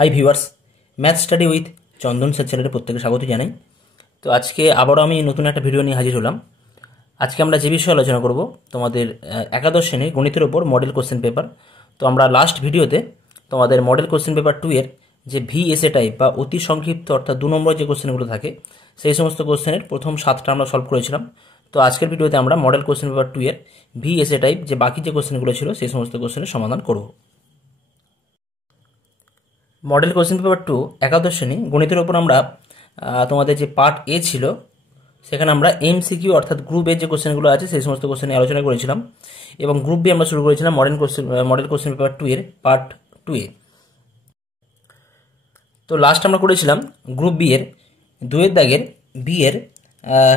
Hi viewers, math study with Chandan sir চ্যানেলে প্রত্যেকে স্বাগত জানাই। তো আজকে আবারও আমি নতুন একটা ভিডিও নিয়ে হাজির হলাম। আজকে আমরা যে বিষয়ে আলোচনা করব তোমাদের একাদশ শ্রেণীর গণিতের ওপর মডেল কোশ্চেন পেপার। তো আমরা লাস্ট ভিডিওতে তোমাদের মডেল কোশ্চেন পেপার 2 এর যে ভিএসএ টাইপ বা অতি সংক্ষিপ্ত অর্থাৎ 2 নম্বরের যে কোশ্চেনগুলো থাকে সেই সমস্ত কোশ্চেনের প্রথম 7টা আমরা সলভ করেছিলাম। তো আজকের ভিডিওতে আমরা মডেল কোশ্চেন পেপার 2 এর ভিএসএ টাইপ যে বাকি যে কোশ্চেনগুলো ছিল সেই সমস্ত কোশ্চেনের সমাধান করব। মডেল কোশ্চেন পেপার 2 একাদশ শ্রেণী গণিতের ওপর আমরা তোমাদের যে পার্ট এ ছিল সেখানে আমরা এমসিকিউ অর্থাৎ গ্রুপ এর যে কোশ্চেনগুলো আছে সেই সমস্ত কোশ্চেন নিয়ে আলোচনা করেছিলাম এবং গ্রুপ বি আমরা শুরু করেছিলাম মডেল কোশ্চেন পেপার 2 এর পার্ট 2 এ। তো লাস্ট আমরা করেছিলাম গ্রুপ বি এর 2 এর দাগের বি এর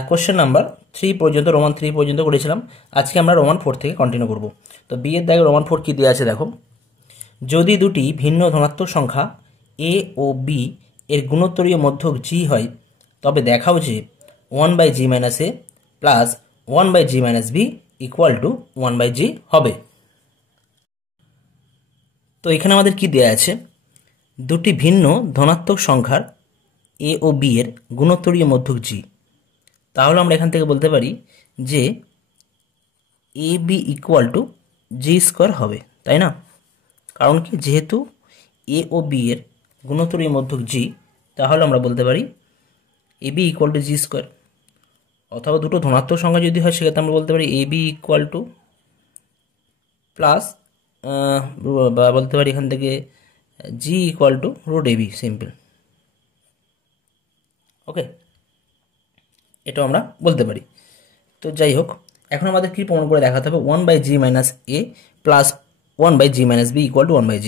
কোশ্চেন নাম্বার 3 পর্যন্ত, রোমান 3 পর্যন্ত করেছিলাম। আজকে আমরা রোমান 4 থেকে কন্টিনিউ করব। তো বি এর দাগের রোমান 4 কি দেওয়া আছে দেখো। যদি দুটি ভিন্ন ধনাত্মক সংখ্যা এ ও বি এর গুণোত্তরীয় মধ্যক জি হয় তবে দেখাও যে 1/g - a plus 1/g - b equal to 1/g হবে। তো এখানে আমাদের কি দেয়া আছে, দুটি ভিন্ন ধনাত্মক সংখ্যার এ ও বি এর গুণোত্তরীয় মধ্যক জি। তাহলে আমরা এখান থেকে বলতে পারি যে A B equal to G square হবে, তাই না? কারণ কি, যেহেতু এ ও বি এর গুণোত্তরীয় মধ্যক জি, তাহলে আমরা বলতে পারি A B equal to G square. অথবা দুটো ধনাত্মক সংখ্যা যদি হয় সেক্ষেত্রে আমরা বলতে পারি A B equal to plus বা বলতে পারি এখান থেকে G equal to root A B, simple. Okay, এটাও আমরা বলতে পারি। তো যাই হোক, এখন আমাদের কি প্রমাণ করে দেখাতে হবে 1/g - a plus 1/g - b equal to 1/g।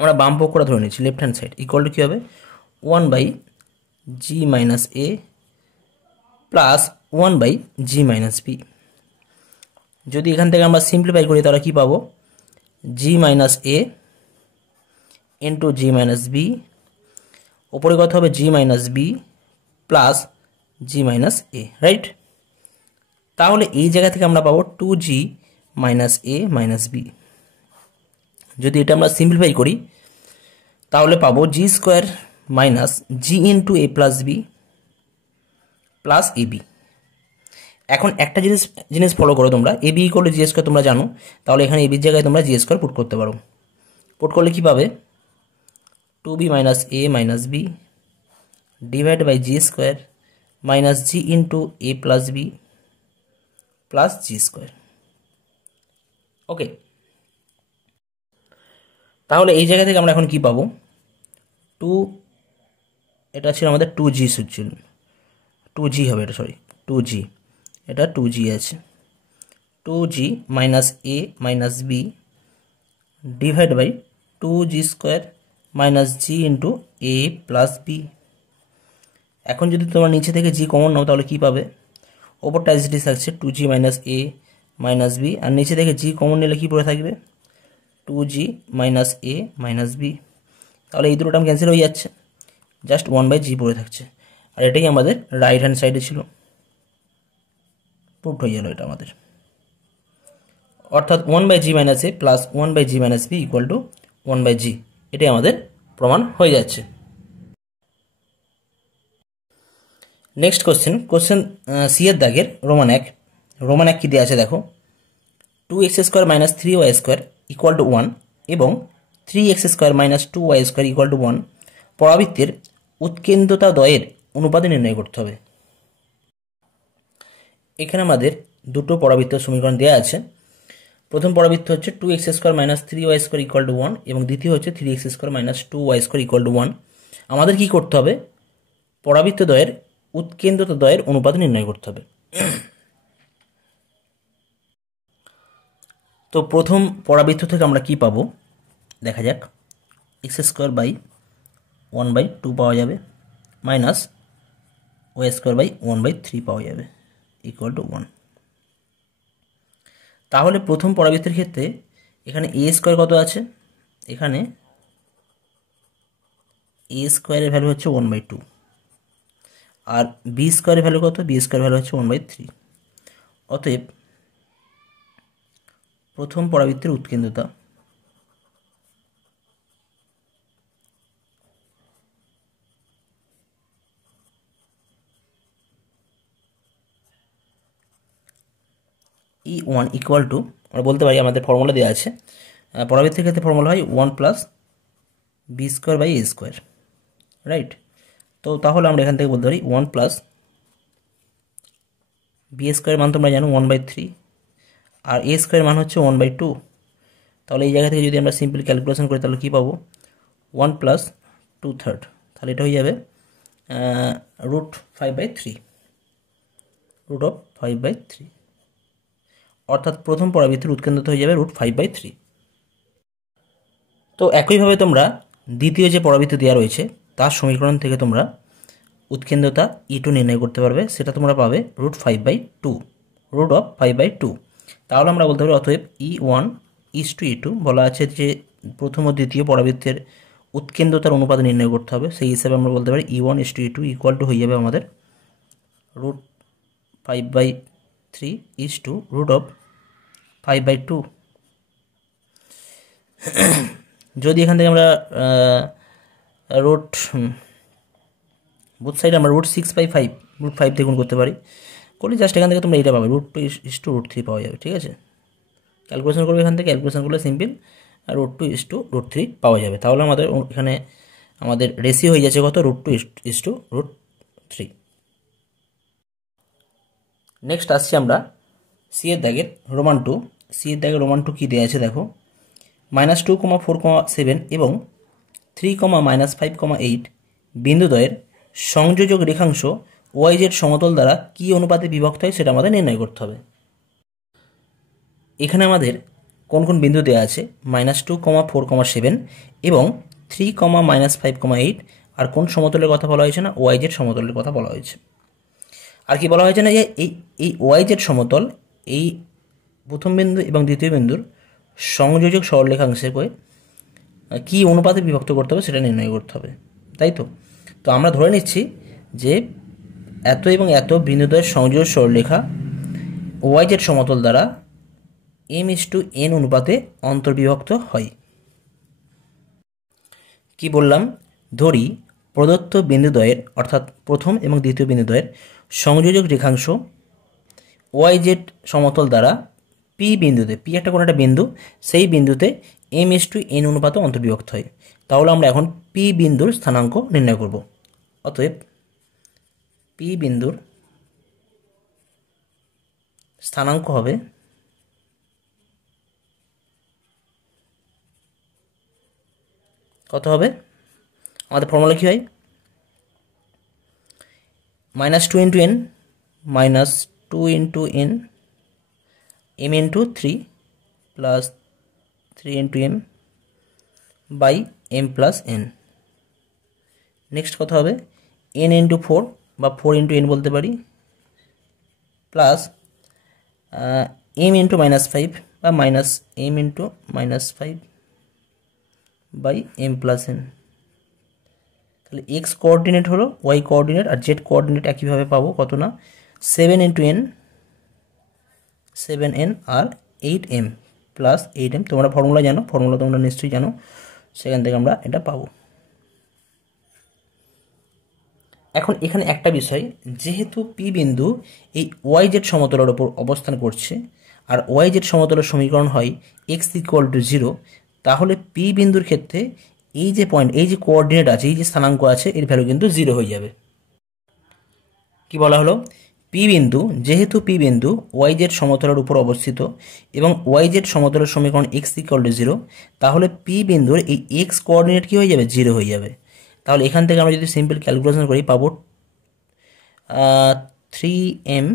আমরা বাম পক্ষটা ধরে নিচ্ছি, left hand side equal to কী হবে 1/g - a plus 1/g - b। যদি এখান থেকে আমরা সিম্পলিফাই করি তাহলে কি পাবো, g - a into g - b, ওপরে কত হবে g - b plus g - a, right? তাহলে এই জায়গা থেকে আমরা পাবো 2g - a - b। যদি এটা আমরা সিম্পলিফাই করি তাহলে পাবো G square minus G into A plus B plus A B. এখন একটা জিনিস ফলো করো তোমরা, A B equal to G square তোমরা জানো, তাহলে এখানে এ বির জায়গায় তোমরা জি স্কোয়ার পুট করতে পারো। পুট করলে কি পাবে, 2b minus A minus B divide by G square minus G into A plus B plus G square. Okay, তাহলে এই জায়গা থেকে আমরা এখন কি পাবো, 2, এটা ছিল আমাদের 2g ছিল, 2g হবে এটা, সরি 2g, এটা 2g আছে, 2g minus A minus B divide by 2g square minus G into A plus b. এখন যদি তোমরা নিচে থেকে জি কমন নাও তাহলে কি পাবে, ওপরটা এস ডি থাকছে 2g মাইনাস এ মাইনাস বি, আর নিচে থেকে জি কমন নিলে কি পড়ে থাকবে 2g মাইনাস এ মাইনাস বি। তাহলে এই দুটো টার্ম ক্যান্সেল হয়ে যাচ্ছে, জাস্ট 1/g পড়ে থাকছে। আর এটাই আমাদের রাইট হ্যান্ড সাইডে ছিল, প্রুফড হয়ে গেল এটা আমাদের। অর্থাৎ 1/g minus a plus 1/g minus b equal to 1/g, এটাই আমাদের প্রমাণ হয়ে যাচ্ছে। নেক্সট কোশ্চেন সি এর দাগের রোমান 1 কি দেওয়া আছে দেখো, 2x square minus 3y square equal to 1 এবং 3x square minus 2y square equal to 1 পরাবৃত্তের উৎকেন্দ্রতা দ্বয়ের অনুপাতে নির্ণয় করতে হবে। এখানে আমাদের দুটো পরাবৃত্তের সমীকরণ দেওয়া আছে। প্রথম পরাবৃত্ত হচ্ছে 2x square minus 3y square equal to 1 এবং দ্বিতীয় হচ্ছে 3x square minus 2y square equal to 1। আমাদের কি করতে হবে, পরাবৃত্ত দ্বয়ের উৎকেন্দ্রতা দ্বয়ের অনুপাত নির্ণয় করতে হবে। তো প্রথম পরাবৃত্ত থেকে আমরা কি পাবো দেখা যাক, এক্স স্কোয়ার বাই 1/2 পাওয়া যাবে মাইনাস ওয়াই স্কোয়ার বাই 1/3 পাওয়া যাবে ইকুয়াল টু 1। তাহলে প্রথম পরাবৃত্তের ক্ষেত্রে এখানে এ স্কোয়ার কত আছে, এখানে এ স্কোয়ারের ভ্যালু হচ্ছে 1/2 আর বি স্কোয়ারের ভ্যালু কত, বি স্কোয়ার ভ্যালু হচ্ছে 1/3। অতএব প্রথম পরাবৃত্তের উৎকেন্দ্রতা E1 ইকুয়াল টু, আমরা বলতে পারি আমাদের ফর্মুলা দেওয়া আছে, পরাবৃত্তের ক্ষেত্রে ফর্মুলা হয় 1 plus b square by a square, right. তো তাহলে আমরা এখান থেকে বলতে পারি 1 প্লাস বি স্কোয়ার মান তোমরা জানো 1/3, আর এ স্কোয়ার মান হচ্ছে 1/2। তাহলে এই জায়গা থেকে যদি আমরা সিম্পল ক্যালকুলেশন করি তাহলে কী পাবো, 1 প্লাস 2/3, তাহলে এটা হয়ে যাবে √5/3, √5/3, অর্থাৎ প্রথম পরাবৃত্তির উৎকেন্দ্রতা হয়ে যাবে √5/3। তো একইভাবে তোমরা দ্বিতীয় যে পরাবৃত্তি দেওয়া রয়েছে তার সমীকরণ থেকে তোমরা উৎকেন্দ্রতা E2 নির্ণয় করতে পারবে, সেটা তোমরা পাবে √5/2, √5/2। তাহলে আমরা বলতে পারি অতএব E1 E2 বলা আছে যে প্রথম ও দ্বিতীয় পরাবৃত্তের উৎকেন্দ্রতার অনুপাত নির্ণয় করতে হবে, সেই হিসাবে আমরা বলতে পারি E1 E2 ইকুয়াল টু হয়ে যাবে আমাদের √5/3 √5/2। যদি এখান থেকে আমরা বোথ সাইড আমরা √6/5 √5 দিয়ে গুণ করতে পারি, করলে জাস্ট এখান থেকে তোমরা এটা পাবে √2 √3 পাওয়া যাবে, ঠিক আছে। ক্যালকুলেশন করবে এখান থেকে, ক্যালকুলেশন করলে সিম্পল √2 √3 পাওয়া যাবে। তাহলে আমাদের এখানে আমাদের রেশিও হয়ে যাচ্ছে কত, √2 √3। নেক্সট আসছি আমরা সি এর দাগের রোমান 2। সি এর দাগের রোমান 2 কী দেওয়া আছে দেখো, -2, 4, 7 এবং 3, -5, 8 বিন্দুদ্বয়ের সংযোজক রেখাংশ YZ সমতল দ্বারা কী অনুপাতে বিভক্ত হয় সেটা আমাদের নির্ণয় করতে হবে। এখানে আমাদের কোন কোন বিন্দু দেওয়া আছে, -2, 4, 7 এবং 3, -5, 8, আর কোন সমতলের কথা বলা হয়েছে না, YZ সমতলের কথা বলা হয়েছে। আর কি বলা হয়েছে না, যে এই YZ সমতল এই প্রথম বিন্দু এবং দ্বিতীয় বিন্দুর সংযোজক সরলরেখাংশে করে কী অনুপাতে বিভক্ত করতে হবে সেটা নির্ণয় করতে হবে, তাই তো। তো আমরা ধরে নিচ্ছি যে এত এবং এত বিন্দুদ্বয়ের সংযোজক সরলরেখা YZ সমতল দ্বারা m:n অনুপাতে অন্তর্বিভক্ত হয়। কি বললাম, ধরি প্রদত্ত বিন্দুদ্বয়ের অর্থাৎ প্রথম এবং দ্বিতীয় বিন্দুদ্বয়ের সংযোজক রেখাংশ YZ সমতল দ্বারা P বিন্দুতে, P একটা কোনো একটা বিন্দু, সেই বিন্দুতে m:n অনুপাতে অন্তর্বিভক্ত হয়। তাহলে আমরা এখন P বিন্দুর স্থানাঙ্ক নির্ণয় করব। অতএব P বিন্দুর স্থানাঙ্ক হবে কত হবে, আমাদের ফর্মুলা কী হয়, -2 × n -2 × n m × 3 plus 3 × m by m plus n। Next কত হবে, n × 4 বা 4 × n বলতে পারি, প্লাস m × -5 বা minus m × -5 by m plus n। তাহলে এক্স কোঅর্ডিনেট হলো, ওয়াই কোঅর্ডিনেট আর জেড কোঅর্ডিনেট একইভাবে পাবো, কত না 7 × n 7n আর 8m প্লাস 8m। তোমরা ফর্মুলা জানো, ফর্মুলা তোমরা নিশ্চয়ই জানো, সেখান থেকে আমরা এটা পাবো। এখন এখানে একটা বিষয়, যেহেতু পি বিন্দু এই YZ সমতলের ওপর অবস্থান করছে আর YZ সমতলের সমীকরণ হয় x = 0, তাহলে পি বিন্দুর ক্ষেত্রে এই যে পয়েন্ট, এই যে কোঅর্ডিনেট আছে, এই যে স্থানাঙ্ক আছে, এর ভ্যালু কিন্তু 0 হয়ে যাবে। কি বলা হলো, পি বিন্দু, যেহেতু পি বিন্দু YZ সমতলের উপর অবস্থিত এবং YZ সমতলের সমীকরণ x = 0, তাহলে পি বিন্দুর এই x কোঅর্ডিনেট কি হয়ে যাবে, 0 হয়ে যাবে। তাহলে এখান থেকে আমরা যদি সিম্পল ক্যালকুলেশন করি পাবো 3m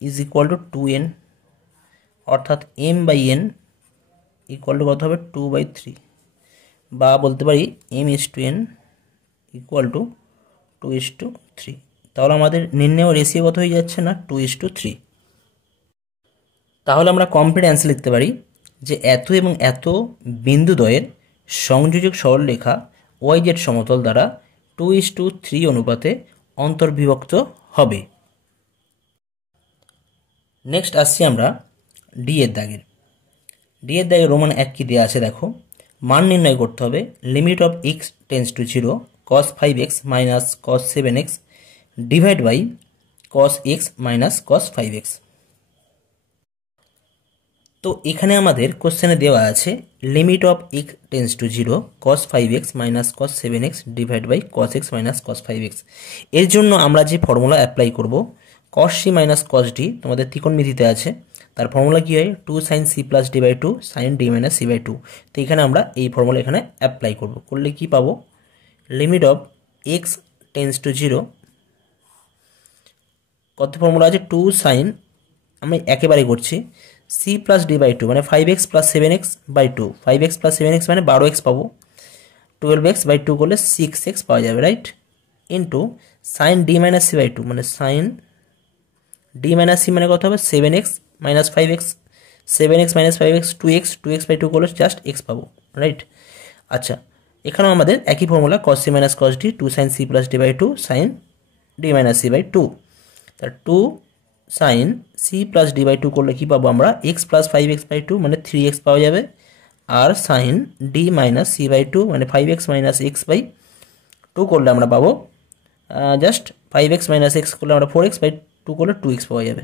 = 2n, অর্থাৎ m/n ইকুয়াল টু কত হবে, 2/3, বা বলতে পারি m:n = 2:3। তাহলে আমাদের নির্ণেয় রেশিও কত হয়ে যাচ্ছে না, 2:3। তাহলে আমরা কমপ্লিট অ্যান্সার লিখতে পারি যে এত এবং এত বিন্দুদ্বয়ের সংযোজক সরলরেখা YZ সমতল দ্বারা 2:3 অনুপাতে অন্তর্বিভক্ত হবে। নেক্সট আসছি আমরা ডি এর দাগের। ডি এর দাগের রোমান 1 কি দেওয়া আছে দেখো, মান নির্ণয় করতে হবে limit of x tends to 0 cos 5x minus cos 7x divide by cos x minus cos 5x। তো এখানে আমাদের কোশ্চেনে দেওয়া আছে limit of x tends to 0 cos 5x minus cos 7x divide by cos x minus cos 5x। এর জন্য আমরা যে ফর্মুলা অ্যাপ্লাই করব cos c minus cos d তোমাদের ত্রিকোণমিতিতে আছে, তার ফর্মুলা কি হয় 2 sin c plus d by 2 sin d minus c by 2। তো এখানে আমরা এই ফর্মুলা এখানে অ্যাপ্লাই করব, করলে কি পাবো limit of x tends to 0 কত ফর্মুলা আছে 2 sin, আমি একেবারে করছি c প্লাস d বাই 2 মানে 5x plus 7x by 2, 5x plus 7x মানে 12x পাবো, 12x বাই 2 করলে 6x পাওয়া যাবে, right, into sine d minus c by 2 মানে সাইন d মাইনাস c মানে কত হবে 7x minus 5x, 7x minus 5x 2x, 2x by 2 করলে জাস্ট x পাবো, রাইট। আচ্ছা, এখানেও আমাদের একই formula cos c minus cos d 2 sin c plus d by 2 sin d minus c by 2, তার 2 sin c plus d by 2 করলে কি পাবো আমরা x প্লাস 5x বাই 2 মানে 3x পাওয়া যাবে, আর sin d minus c by 2 মানে 5x মাইনাস x বাই 2 করলে আমরা পাবো জাস্ট 5x মাইনাস x করলে আমরা 4x বাই 2 করলে 2x পাওয়া যাবে।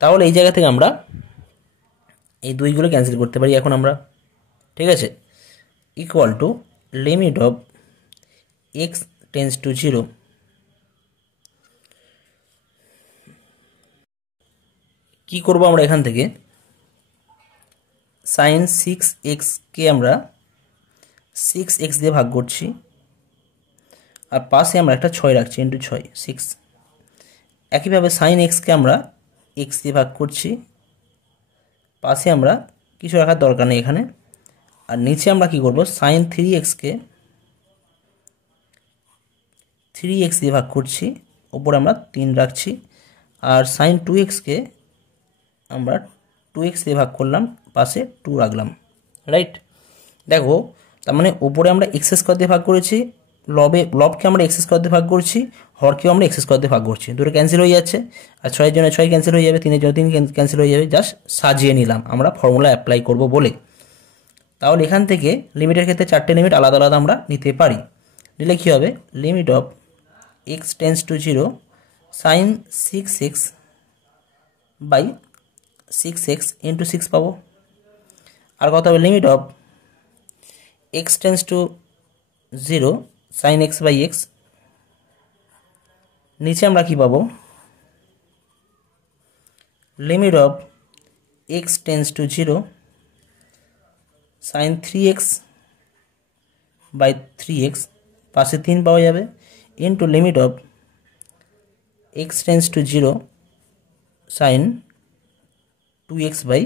তাহলে এই জায়গা থেকে আমরা এই দুইগুলো ক্যান্সেল করতে পারি এখন আমরা, ঠিক আছে, equal to limit of x tends to 0 কি করব আমরা এখান থেকে সাইন 6x কে আমরা 6x দিয়ে ভাগ করছি, আর পাশে আমরা একটা 6 রাখছি ইন্টু 6 6। একইভাবে সাইন x কে আমরা x দিয়ে ভাগ করছি, পাশে আমরা কিছু রাখার দরকার নেই এখানে, আর নিচে আমরা কি করব সাইন 3x কে 3x দিয়ে ভাগ করছি, উপরে আমরা 3 রাখছি, আর সাইন 2x কে আমরা 2x দিয়ে ভাগ করলাম, পাশে 2 রাখলাম, রাইট। দেখো তার মানে উপরে আমরা x স্কয়ার দিয়ে ভাগ করেছি, লবকে আমরা x স্কয়ার দিয়ে ভাগ করছি, হরকেও আমরা x স্কয়ার দিয়ে ভাগ করছি, দুটো ক্যান্সেল হয়ে যাচ্ছে, আর 6 এর জন্য 6 ক্যান্সেল হয়ে যাবে, 3 এর জন্য 3 ক্যান্সেল হয়ে যাবে, জাস্ট সাজিয়ে নিলাম আমরা ফর্মুলা অ্যাপ্লাই করব বলে। তাহলে এখান থেকে লিমিটের ক্ষেত্রে 4টে লিমিট আলাদা আলাদা আমরা নিতে পারি, নিলে কী হবে limit of x tends to 0 sine 6x by 6x into 6 পাবো, আর কত হবে limit of x tends to 0 sine x by x, নিচে আমরা কি পাবো limit of x tends to 0 sine 3x by 3x, পাশে 3 পাওয়া যাবে, into limit of x tends to 0 sine 2x by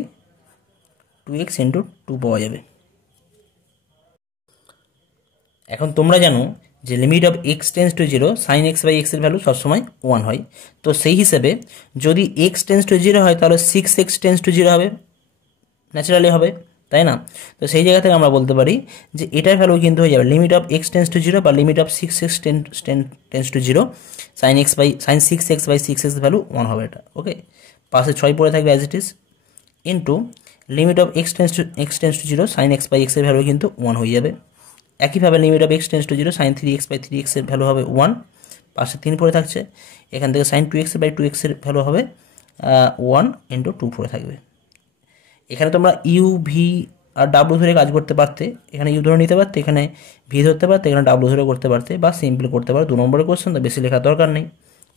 2x into 2 পাওয়া যাবে। এখন তোমরা জানো যে limit of x tends to 0 sine x by x এর ভ্যালু সবসময় 1 হয়, তো সেই হিসেবে যদি x টেন্স টু 0 হয় তাহলে 6x টেন্স টু 0 হবে, ন্যাচারালি হবে, তাই না। তো সেই জায়গা থেকে আমরা বলতে পারি যে এটার ভ্যালু কিন্তু হয়ে যাবে limit of x tends to 0 বা limit of 6x tends to 0 sine 6x by 6x value 1 হবে এটা, ওকে। পাশে 6 পড়ে থাকবে as it is, into limit of x tends to 0 sine x by x এর ভ্যালু কিন্তু 1 হয়ে যাবে। একইভাবে limit of x tends to 0 sine 3x by 3x এর ভ্যালু হবে 1, পাশে 3 পড়ে থাকছে, এখান থেকে সাইন 2x বাই 2x এর ভ্যালু হবে 1 ইন্টু 2 পড়ে থাকবে। এখানে তোমরা ইউ ভি আর ডাব্লু ধরে কাজ করতে পারতে, এখানে ইউ ধরে নিতে পারতে, এখানে ভি ধরতে পারতে, এখানে ডাব্লু ধরে করতে পারতে, বা সিম্পল করতে পারো। 2 নম্বরের কোশ্চেন তো বেশি লেখার দরকার নেই,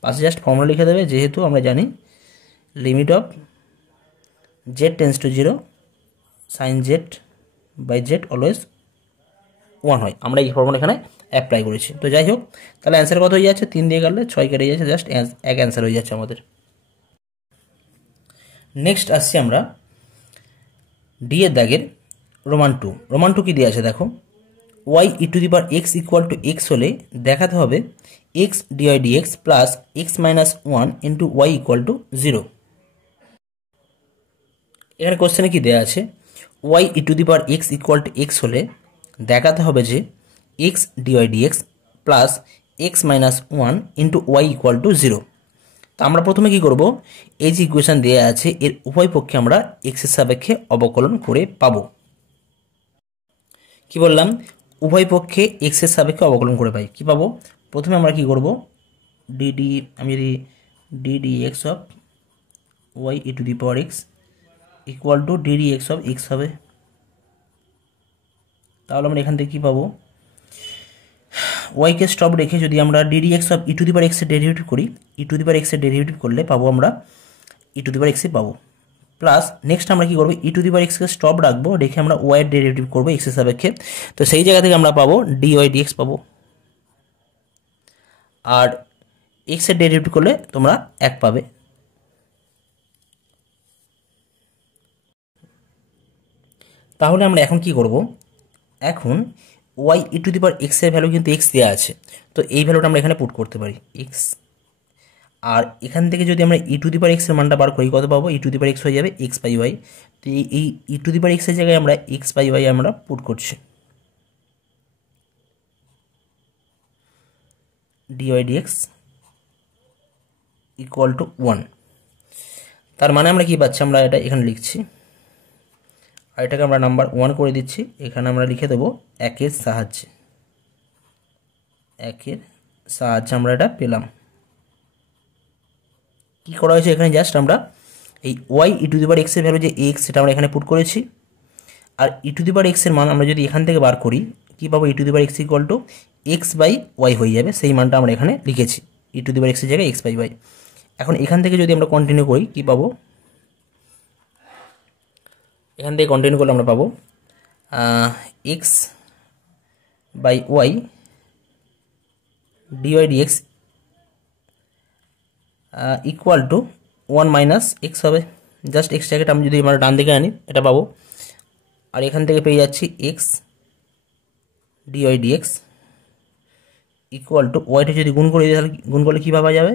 পাশে জাস্ট ফর্মুলা লিখে দেবে, যেহেতু আমরা জানি limit of z tends to 0 sine z by z always 1 হয়, আমরা এই ফর্মুলা এখানে অ্যাপ্লাই করেছি। তো যাই হোক, তাহলে অ্যান্সার কত হয়ে যাচ্ছে 3 দিয়ে কাটলে 6 কেটে যাচ্ছে, জাস্ট এক অ্যান্সার হয়ে যাচ্ছে আমাদের। নেক্সট আসছি আমরা ডি এর দাগের রোমান 2। রোমান 2 কি দিয়ে আছে দেখো, y e two the power x equal to x হলে দেখাতে হবে x dy dx plus x minus 1 into y equal to 0। এখানে কোশ্চেনে কি দেওয়া আছে y e two the power x equal to x হলে দেখাতে হবে যে x dy dx plus x minus 1 into y equal to 0। তো আমরা প্রথমে কি করব, এই যে ইকুয়েশন দেওয়া আছে এর উভয় পক্ষে আমরা x এর সাপেক্ষে অবকলন করে পাবো। কি বললাম, উভয় পক্ষে x এর সাপেক্ষে অবকলন করে পাই, কি পাবো, প্রথমে আমরা কি করব আমি যদি D D x of y e two the power x equal to DD x of x হবে। তাহলে আমরা এখান থেকে কী পাবো, ওয়াইকে স্টপ রেখে যদি আমরা d d x of e to the power এক্সের ডেরিভেটিভ করি, ই টু দি পাওয়ার এক্সের ডেরিভেটিভ করলে পাবো আমরা ই টু দি পাওয়ার এক্সই পাবো। প্লাস নেক্সট আমরা কী করবো, ই টু দি পাওয়ার এক্সকে স্টপ রাখবো, রেখে আমরা ওয়াইয়ের ডেরিভেটিভ করবো এক্সের সাপেক্ষে। তো সেই জায়গা থেকে আমরা পাবো ডি ওয়াই ডি এক্স পাবো। আর এক্সের ডেরিভেটিভ করলে তোমরা 1 পাবে। তাহলে আমরা এখন কি করব, এখন Y E to the power এক্সের ভ্যালু কিন্তু এক্স দেওয়া আছে, তো এই ভ্যালুটা আমরা এখানে পুট করতে পারি এক্স। আর এখান থেকে যদি আমরা ই টু দি পাওয়ার এক্সের মানটা বার করি কত পাবো, e to the power x হয়ে যাবে এক্স বাই ওয়াই। তো এই ই টু দি পাওয়ার এক্সের জায়গায় আমরা এক্স বাই ওয়াই আমরা পুট করছি, ডিওয়াই ডিএক্স ইকুয়াল টু 1। তার মানে আমরা কি পাচ্ছি, আমরা এটা এখানে লিখছি, আর এটাকে আমরা নাম্বার 1 করে দিচ্ছি। এখানে আমরা লিখে দেবো 1-এর সাহায্যে, 1-এর সাহায্যে আমরা এটা পেলাম। কি করা হয়েছে এখানে, জাস্ট আমরা এই Y E to the power এক্সের ভ্যালু যে এক্স সেটা আমরা এখানে পুট করেছি, আর ই টু দি পাওয়ার এক্সের মান আমরা যদি এখান থেকে বার করি কী পাবো, e to the power x equal to x by y হয়ে যাবে, সেই মানটা আমরা এখানে লিখেছি, ই টু দি পাওয়ার এক্সের জায়গায় এক্স বাই ওয়াই। এখন এখান থেকে যদি আমরা কন্টিনিউ করি কী পাবো, এখান থেকে কন্টিনিউ করলে আমরা পাবো x by y dy dx equal to 1 minus x হবে। জাস্ট এক্স জায়গাটা আমি যদি আমরা ডান দিকে আনি এটা পাবো, আর এখান থেকে পেয়ে যাচ্ছি x dy dx equal to ওয়াইটা যদি গুণ করে দিই তাহলে গুণ করলে কী পাওয়া যাবে,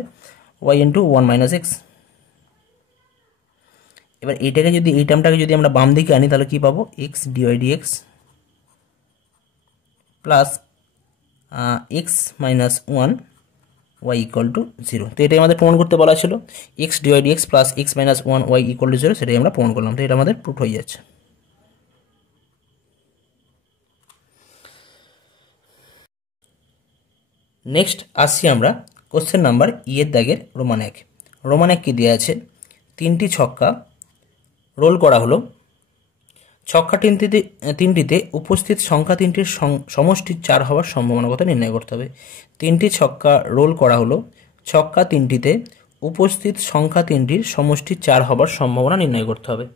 ওয়াই ইন্টু 1 মাইনাস এক্স। এবার এইটাকে যদি এই টার্মটাকে যদি আমরা বাম দিকে আনি তাহলে কী পাবো, x dy dx plus x minus 1 y equal to 0। তো এটাই আমাদের প্রমাণ করতে বলা ছিল, x dy dx plus x minus 1 y equal to 0, সেটাই আমরা প্রমাণ করলাম। তো এটা আমাদের প্রুফ হয়ে যাচ্ছে। নেক্সট আসছি আমরা কোশ্চেন নাম্বার এর দাগের রোমান 1। রোমান 1 কি দেওয়া আছে, 3টি ছক্কা রোল করা হলো, ছক্কা তিনটিতে উপস্থিত সংখ্যা 3টির সমষ্টি 4 হওয়ার সম্ভাবনা কত নির্ণয় করতে হবে। 3টি ছক্কা রোল করা হলো, ছক্কা 3টিতে উপস্থিত সংখ্যা 3টির সমষ্টি 4 হওয়ার সম্ভাবনা নির্ণয় করতে হবে।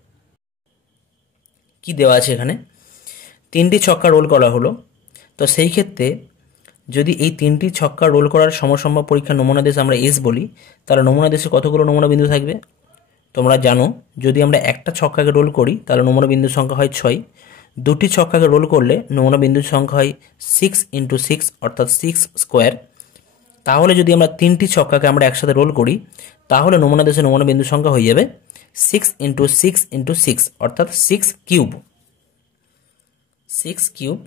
কি দেওয়া আছে এখানে, 3টি ছক্কা রোল করা হলো, তো সেই ক্ষেত্রে যদি এই 3টি ছক্কা রোল করার সমসম্ভব পরীক্ষার নমুনা দেশ আমরা এস বলি, তাহলে নমুনা দেশে কতগুলো নমুনা বিন্দু থাকবে। তোমরা জানো যদি আমরা একটা ছক্কাকে রোল করি তাহলে নমুনা বিন্দুর সংখ্যা হয় 6, 2টি ছক্কাকে রোল করলে নমুনা বিন্দুর সংখ্যা হয় 6 × 6 অর্থাৎ 6 স্কোয়ার। তাহলে যদি আমরা 3টি ছক্কাকে আমরা একসাথে রোল করি তাহলে নমুনা দেশে নমুনা বিন্দুর সংখ্যা হয়ে যাবে 6 × 6 × 6 অর্থাৎ 6 কিউব, 6 কিউব,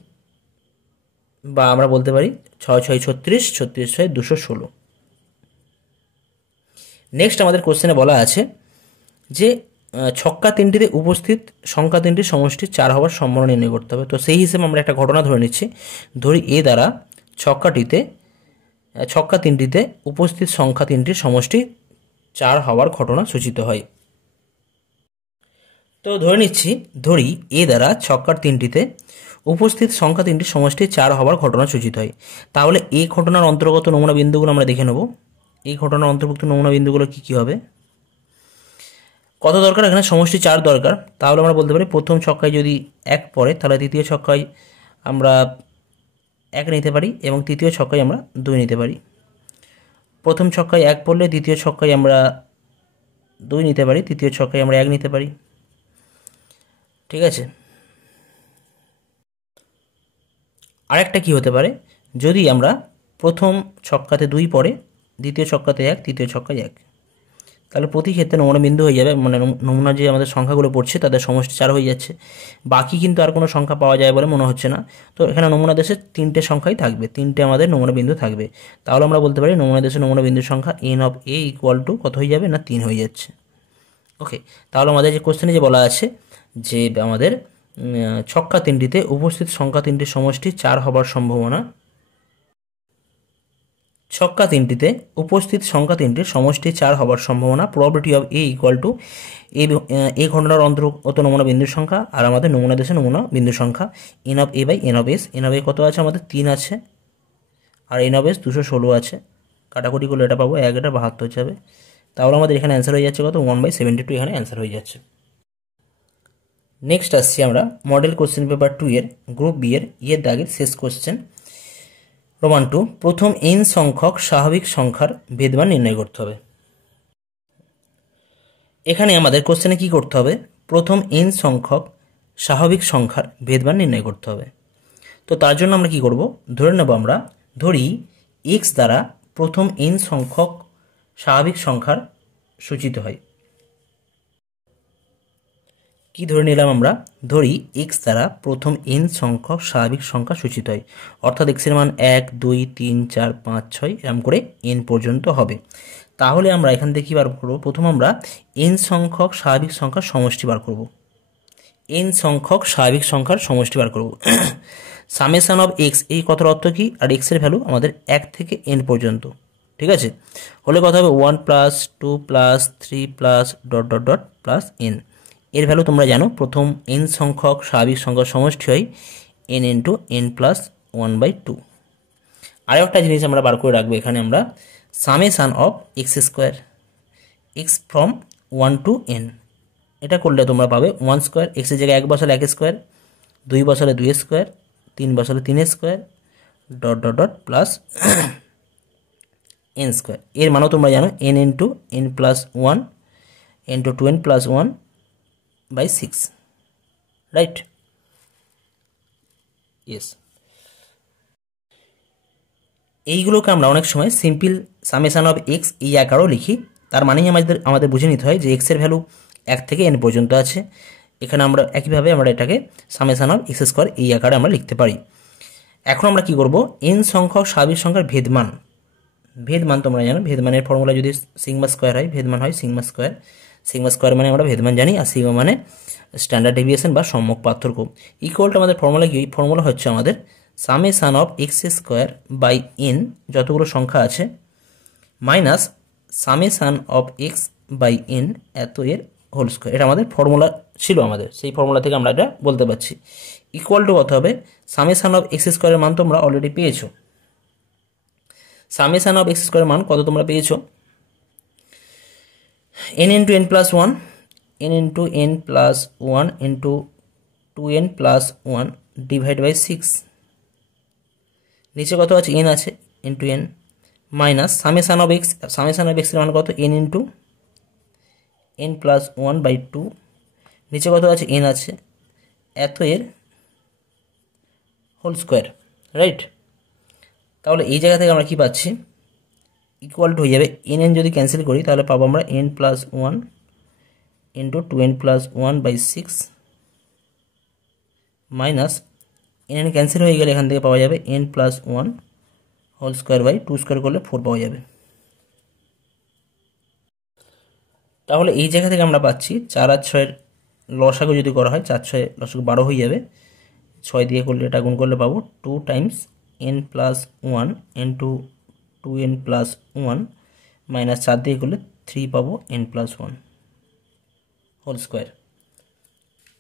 বা আমরা বলতে পারি 6 6 36, 36 6 216। নেক্সট আমাদের কোশ্চেনে বলা আছে যে ছক্কা 3টিতে উপস্থিত সংখ্যা 3টির সমষ্টি 4 হওয়ার সম্ভাবনা নির্ণয় করতে হবে। তো সেই হিসেবে আমরা একটা ঘটনা ধরে নিচ্ছি, ধরি এ দ্বারা ছক্কা 3টিতে উপস্থিত সংখ্যা 3টির সমষ্টি 4 হওয়ার ঘটনা সূচিত হয়। তো ধরে নিচ্ছি, ধরি এ দ্বারা ছক্কার 3টিতে উপস্থিত সংখ্যা 3টির সমষ্টি 4 হওয়ার ঘটনা সূচিত হয়। তাহলে এই ঘটনার অন্তর্গত নমুনা বিন্দুগুলো আমরা দেখে নেব। এই ঘটনার অন্তর্ভুক্ত নমুনা বিন্দুগুলো কী কী হবে, কত দরকার, এখানে সমষ্টি 4 দরকার। তাহলে আমরা বলতে পারি প্রথম ছক্কায় যদি 1 পড়ে তাহলে দ্বিতীয় ছক্কায় আমরা 1 নিতে পারি এবং তৃতীয় ছক্কায় আমরা 2 নিতে পারি। প্রথম ছক্কায় 1 পড়লে দ্বিতীয় ছক্কায় আমরা 2 নিতে পারি, তৃতীয় ছক্কায় আমরা 1 নিতে পারি। ঠিক আছে, আরেকটা কি হতে পারে, যদি আমরা প্রথম ছক্কাতে 2 পড়ে দ্বিতীয় ছক্কাতে 1, তৃতীয় ছক্কায় 1, তাহলে প্রতি ক্ষেত্রে নমুনা বিন্দু হয়ে যাবে, মানে নমুনা যে আমাদের সংখ্যাগুলো পড়ছে তাদের সমষ্টি 4 হয়ে যাচ্ছে। বাকি কিন্তু আর কোনো সংখ্যা পাওয়া যায় বলে মনে হচ্ছে না। তো এখানে নমুনা দেশে 3টে সংখ্যাই থাকবে, 3টে আমাদের নমুনা বিন্দু থাকবে। তাহলে আমরা বলতে পারি নমুনা দেশে নমুনা বিন্দুর সংখ্যা n of a equal to কত হয়ে যাবে না 3 হয়ে যাচ্ছে। ওকে, তাহলে আমাদের যে কোশ্চেনে যে বলা আছে যে আমাদের ছক্কা 3টিতে উপস্থিত সংখ্যা 3টির সমষ্টি 4 হবার সম্ভাবনা ছক্কা তিনটিতে উপস্থিত সংখ্যা তিনটির সমষ্টি 4 হওয়ার সম্ভাবনা, probability of A equal to এই ঘটনার অন্তর্গত নমুনা বিন্দুর সংখ্যা আর আমাদের নমুনা দেশে নমুনা বিন্দুর সংখ্যা n of A by n of S. N of A কত আছে আমাদের 3 আছে, আর এন অফ এস 216 আছে। কাটাকুটি করলে এটা পাবো 1 এটা 72 যাবে। তাহলে আমাদের এখানে অ্যান্সার হয়ে যাচ্ছে কত 1/72, এখানে অ্যান্সার হয়ে যাচ্ছে। নেক্সট আসছি আমরা মডেল কোশ্চেন পেপার 2 এর গ্রুপ বি এর ইয়ের দাগের শেষ কোশ্চেন। রোমান 2, প্রথম n সংখ্যক স্বাভাবিক সংখ্যার ভেদমান নির্ণয় করতে হবে। এখানে আমাদের কোশ্চেনে কি করতে হবে, প্রথম n সংখ্যক স্বাভাবিক সংখ্যার ভেদমান নির্ণয় করতে হবে। তো তার জন্য আমরা কি করব, ধরে নেব আমরা ধরি x দ্বারা প্রথম n সংখ্যক স্বাভাবিক সংখ্যার সূচিত হয়। কি ধরে নিলাম আমরা, ধরি x দ্বারা প্রথম n সংখ্যক স্বাভাবিক সংখ্যা সূচিত হয়, অর্থাৎ x এর মান 1 2 3 4 5 6 এরকম করে n পর্যন্ত হবে। তাহলে আমরা এখান থেকে কি বার করব, প্রথম আমরা n সংখ্যক স্বাভাবিক সংখ্যার সমষ্টি বার করব। n সংখ্যক স্বাভাবিক সংখ্যার সমষ্টি বার করব। সামেশন অফ x, এই কথার অর্থ কি, আর x এর ভ্যালু আমাদের 1 থেকে n পর্যন্ত, ঠিক আছে। হলে কথা হবে 1 plus 2 plus 3 plus dot dot dot plus n। এর ভ্যালু তোমরা জানো, প্রথম n সংখ্যক স্বাভাবিক সংখ্যার সমষ্টি হয় n ইন্টু n প্লাস 1/2। আরও একটা জিনিস আমরা বার করে রাখবো এখানে, আমরা summation of x square, x from 1 to n, এটা করলে তোমরা পাবে 1 স্কোয়ার, এক্সের জায়গায় 1 বসালে 1 স্কোয়ার, 2 বসালে 2 স্কোয়ার, 3 বসালে 3 square dot dot dot plus n square. এর মানও তোমরা জানো n into n plus 1 into 2n plus 1/6, right? Yes. এইগুলোকে আমরা অনেক সময় সিম্পল সামেশান অফ এক্স এই আকারেও লিখি। তার মানেই আমাদের বুঝে নিতে হয় যে এক্সের ভ্যালু 1 থেকে n পর্যন্ত আছে। এখানে আমরা একইভাবে আমরা এটাকে সামেশান অফ এক্স স্কোয়ার এই আকারে আমরা লিখতে পারি। এখন আমরা কি করব, n সংখ্যক স্বাভাবিক সংখ্যার ভেদমান, ভেদমান তোমরা জানো, ভেদমানের ফর্মুলা যদি সিগমা স্কোয়ার হয়, ভেদমান হয় সিগমা স্কোয়ার। সিগমা স্কোয়ার মানে আমরা ভেদমান জানি, আর সিগমা মানে স্ট্যান্ডার্ড ডেভিয়েশন বা সম্মুখ পার্থক্য। ইকুয়ালটা আমাদের ফর্মুলা কি, ফর্মুলা হচ্ছে আমাদের summation of x square by n যতগুলো সংখ্যা আছে minus summation of x by n এত এর হোল স্কোয়ার। এটা আমাদের ফর্মুলা ছিল, আমাদের সেই ফর্মুলা থেকে আমরা এটা বলতে পারছি। ইকুয়াল টু কত হবে, সামেশান অফ এক্স স্কোয়ারের মান তোমরা অলরেডি পেয়েছো। সামেশান অফ এক্স স্কোয়ারের মান কত তোমরা পেয়েছো, n into n plus 1, n into n plus 1 into 2n plus 1 divide by 6, নিচে কত আছে n আছে into n, minus summation of x, summation of এক্সের মান কত n ইন্টু n প্লাস 1/2, নিচে কত আছে n আছে এত এর হোল স্কোয়ার, রাইট? তাহলে এই জায়গা থেকে আমরা কি পাচ্ছি, ইকুয়াল টু হয়ে যাবে n যদি ক্যান্সেল করি তাহলে পাবো আমরা n plus 1 into 2n plus 1/6 minus n cancel হয়ে গেলে এখান থেকে পাওয়া যাবে n plus 1 whole square by 2 square করলে 4 পাওয়া যাবে। তাহলে এই জায়গা থেকে আমরা পাচ্ছি 4 আর 6 লসাগু যদি করা হয়, 4 6 লসাগু 12 হয়ে যাবে, 6 দিয়ে করলে এটা গুণ করলে পাবো 2 Times n plus 1 into 2n plus 1 minus 4 দিয়ে করলে 3 পাবো n প্লাস 1 হোল স্কোয়ার।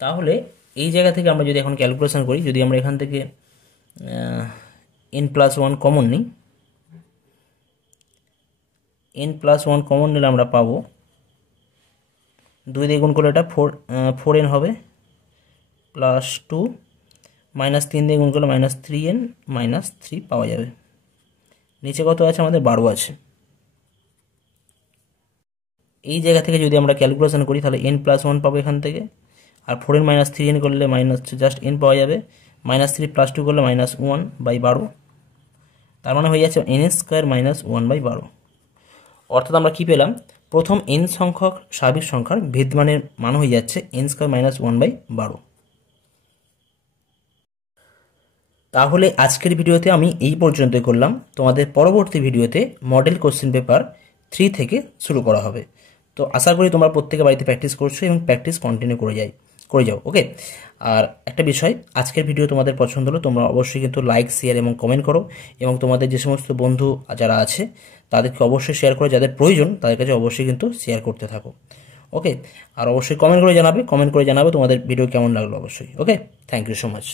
তাহলে এই জায়গা থেকে আমরা যদি এখন ক্যালকুলেশন করি, যদি আমরা এখান থেকে n প্লাস 1 কমন নিই, n প্লাস 1 কমন নিলে আমরা পাবো 2 দিয়ে গুণ করলে এটা 4n হবে প্লাস 2 মাইনাস 3 দিয়ে গুণ করলে মাইনাস 3n মাইনাস 3 পাওয়া যাবে। নিচে কত আছে আমাদের 12 আছে। এই জায়গা থেকে যদি আমরা ক্যালকুলেশন করি তাহলে n প্লাস 1 পাবো এখান থেকে, আর 4n মাইনাস 3n করলে মাইনাস জাস্ট n পাওয়া যাবে, মাইনাস 3 প্লাস 2 করলে মাইনাস 1/12, তার মানে হয়ে যাচ্ছে n স্কোয়ার মাইনাস 1/12। অর্থাৎ আমরা কি পেলাম, প্রথম n সংখ্যক স্বাভাবিক সংখ্যার ভেদমানের মান হয়ে যাচ্ছে n স্কোয়ার মাইনাস 1/12। তাহলে আজকের ভিডিওতে আমি এই পর্যন্তই করলাম। তোমাদের পরবর্তী ভিডিওতে মডেল কোশ্চেন পেপার 3 থেকে শুরু করা হবে। তো আশা করি তোমরা প্রত্যেকে বাড়িতে প্র্যাকটিস করছো এবং প্র্যাকটিস কন্টিনিউ করে যাই। করে যাও। ওকে, আর একটা বিষয়, আজকের ভিডিও তোমাদের পছন্দ হলো তোমরা অবশ্যই কিন্তু লাইক, শেয়ার এবং কমেন্ট করো, এবং তোমাদের যে সমস্ত বন্ধু যারা আছে তাদেরকে অবশ্যই শেয়ার করো, যাদের প্রয়োজন তাদের কাছে অবশ্যই কিন্তু শেয়ার করতে থাকো। ওকে, আর অবশ্যই কমেন্ট করে জানাবে তোমাদের ভিডিও কেমন লাগলো অবশ্যই। ওকে, থ্যাংক ইউ সো মাচ।